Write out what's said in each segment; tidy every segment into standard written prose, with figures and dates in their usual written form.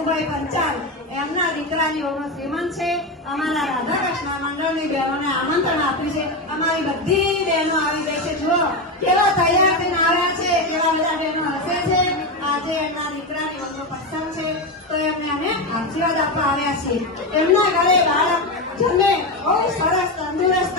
જીતુભાઈ પંચાલ એમના દીકરાની ઓનો શ્રીમંત છે. અમારા રાધાકૃષ્ણ મંડળની બહેનોને આમંત્રણ આપ્યું છે. અમારી બધી બહેનો આવી ગઈ છે. જુઓ કેવા તૈયાર થઈને આવ્યા છે, કેવા બધા બહેનો હસે છે. આજે એમના દીકરાની ઓનો પ્રસંગ છે તો એમને અમે આશીર્વાદ આપવા આવ્યા છીએ. એમના ઘરે બાળક જન્મે બહુ સરસ તંદુરસ્ત,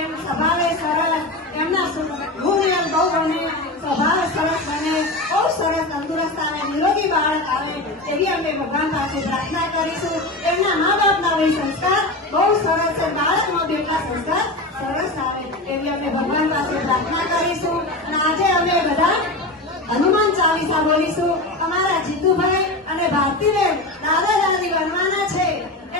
એમ સ્વભાવે સરસ, એમના ગુણ બહુ બને, સ્વભાવ સરસ બને, બહુ સરસ તંદુરસ્ત આવે, નિરોગી બાળક આવે એવી અમે ભગવાન પાસે પ્રાર્થના કરીશું. એમના મા બાપના વય સંસ્કાર બહુ સરસ છે, બાળકનો બેટા સંસ્કાર સરસ આવે એવી અમે ભગવાન પાસે પ્રાર્થના કરીશું. અને આજે અમે બધા હનુમાન ચાલીસા બોલીશું. અમારા જીતુભાઈ અને ભારતીબેન દાદા દાદી બનવાના છે.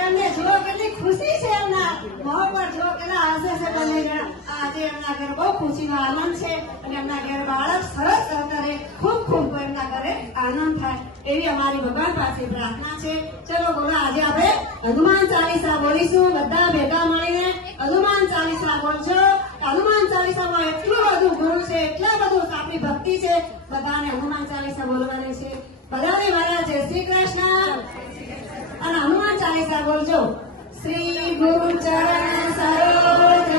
એમને જુઓ કેટલી ખુશી છે, એમના મોં પર જુઓ કેટલા હાસે છે બંને જણા. આજે એમના ઘરે બહુ ખુશીનો આનંદ છે અને એમના ઘરે બાળક સરસ કરે, ખૂબ ખૂબ એમના ઘરે આનંદ થાય એવી અમારી ભગવાન પાસે પ્રાર્થના છે. ચલો બોલો, આજે આપણે હનુમાન ચાલીસા બોલીશું. બધા ભેગા મળીને હનુમાન ચાલીસા બોલજો. હનુમાન ચાલીસામાં એટલું બધું ગુરુ છે, એટલા બધું આપણી ભક્તિ છે. બધાને હનુમાન ચાલીસા બોલવાની છે. બધાને મારા જય શ્રી કૃષ્ણ અને હનુમાન ચાલીસા બોલજો. શ્રી ગુરુ ચરણ સરોજ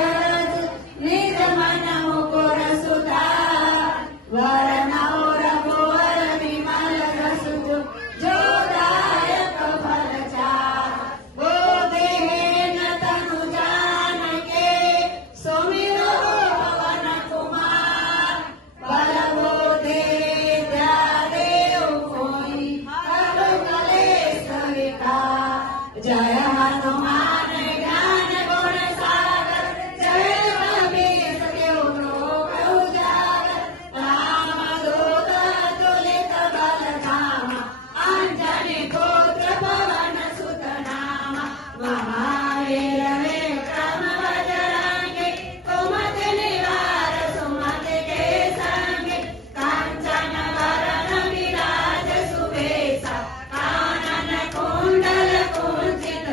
નિજ મન મુકુર સુધા વરનાઓ રઘુવર વિમલ રસુ જો દાયક ફલ ચાર બોધેન તનુ જાનકે સુમિરો પવન કુમાર બલ બોધે દેવ કોઈ હર કલેશ વિકાર. જય હનુમાન જ્ઞાન ગુણ સાગર જય કબીર દેવ લોક ઉજાગર. રામદૂત અતુલિત બલ ધામા અંજની પુત્ર પવન સુત નામા. મહાવીર વિક્રમ બજરંગી કુમતિ નિવાર સુમતિ કે સંગી. કાંચન વરણ વિરાજ સુબેસા કાનન કુંડલ કુંચિત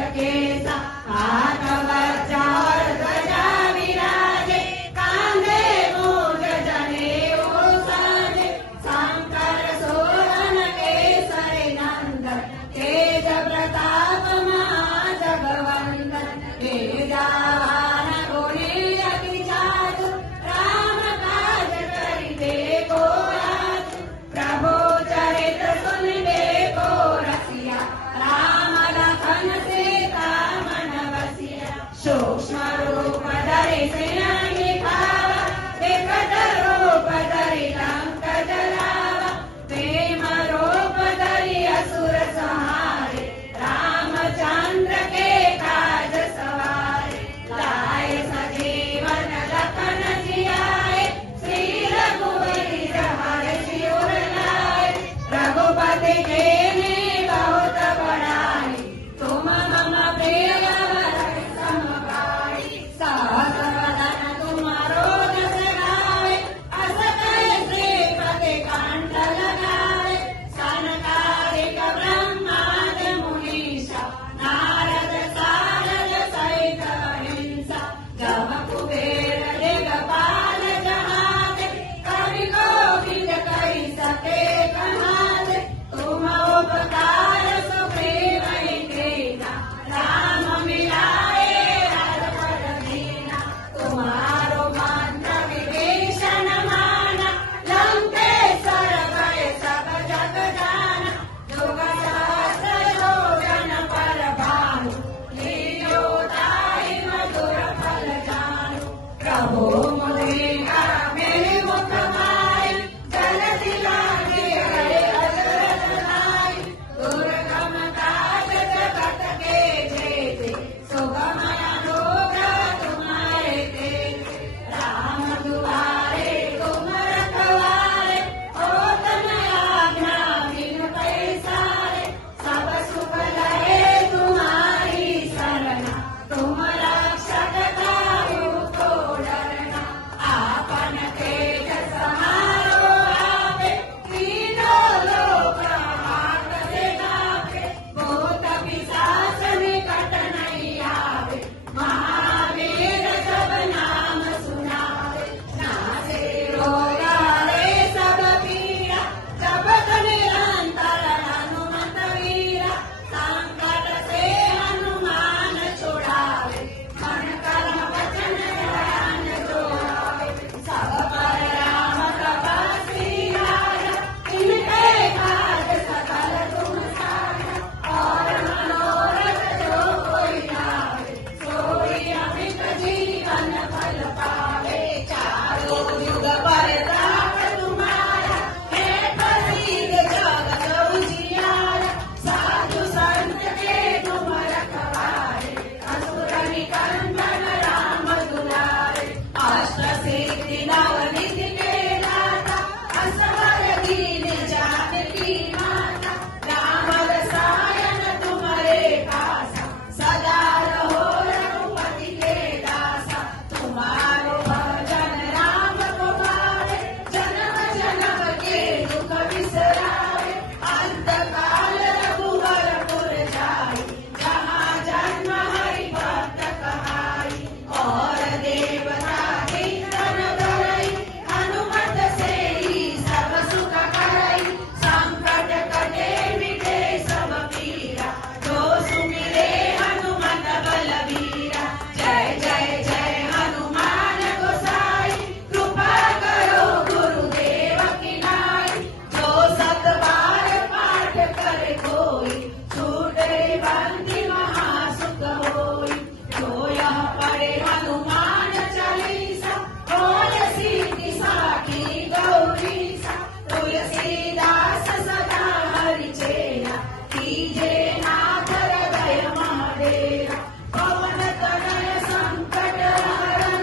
बंदी महासुख होई जोया पड़े हनुमान चालीसा होय सिद्धि साखी गौरीसा तुलसीदास सदा हरिचेरा कीजे नाथ हृदय महादेवा पवन तनय संकट हरण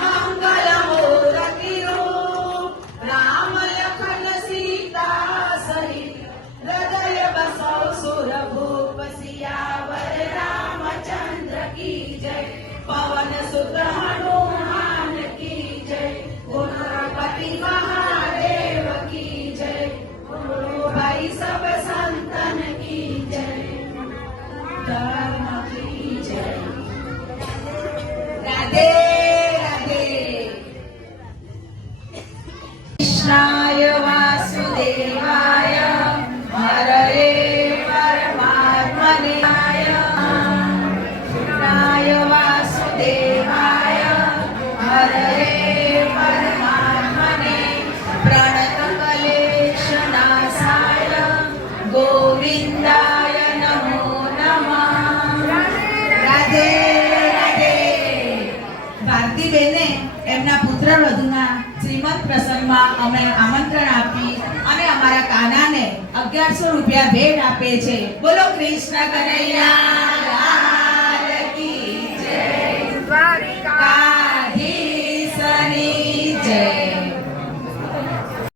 मंगल मूर्ति रूप राम लखन सीता सहित हृदय बसौ सुर भूप सियावर रामचंद्र की जय पवन सुत हनुमान की जय गुणपति महादेव की जय गुरु भाई सब संतन की जय धर्म की जय राधे राधे कृष्णाय वासुदेवाय हरये परमात्मने कृष्णाय वासुदेवाय हरये परमात्मने प्रणतक्लेशनाशाय गोविन्दाय नमो नमः राधे राधे ભારતીબેને એમના પુત્ર વધુના શ્રીમંત પ્રસંગમાં અમે આમંત્રણ આપી અને અમારા કાનાને 1100 રૂપિયા ભેટ આપે છે. બોલો કૃષ્ણ કનૈયા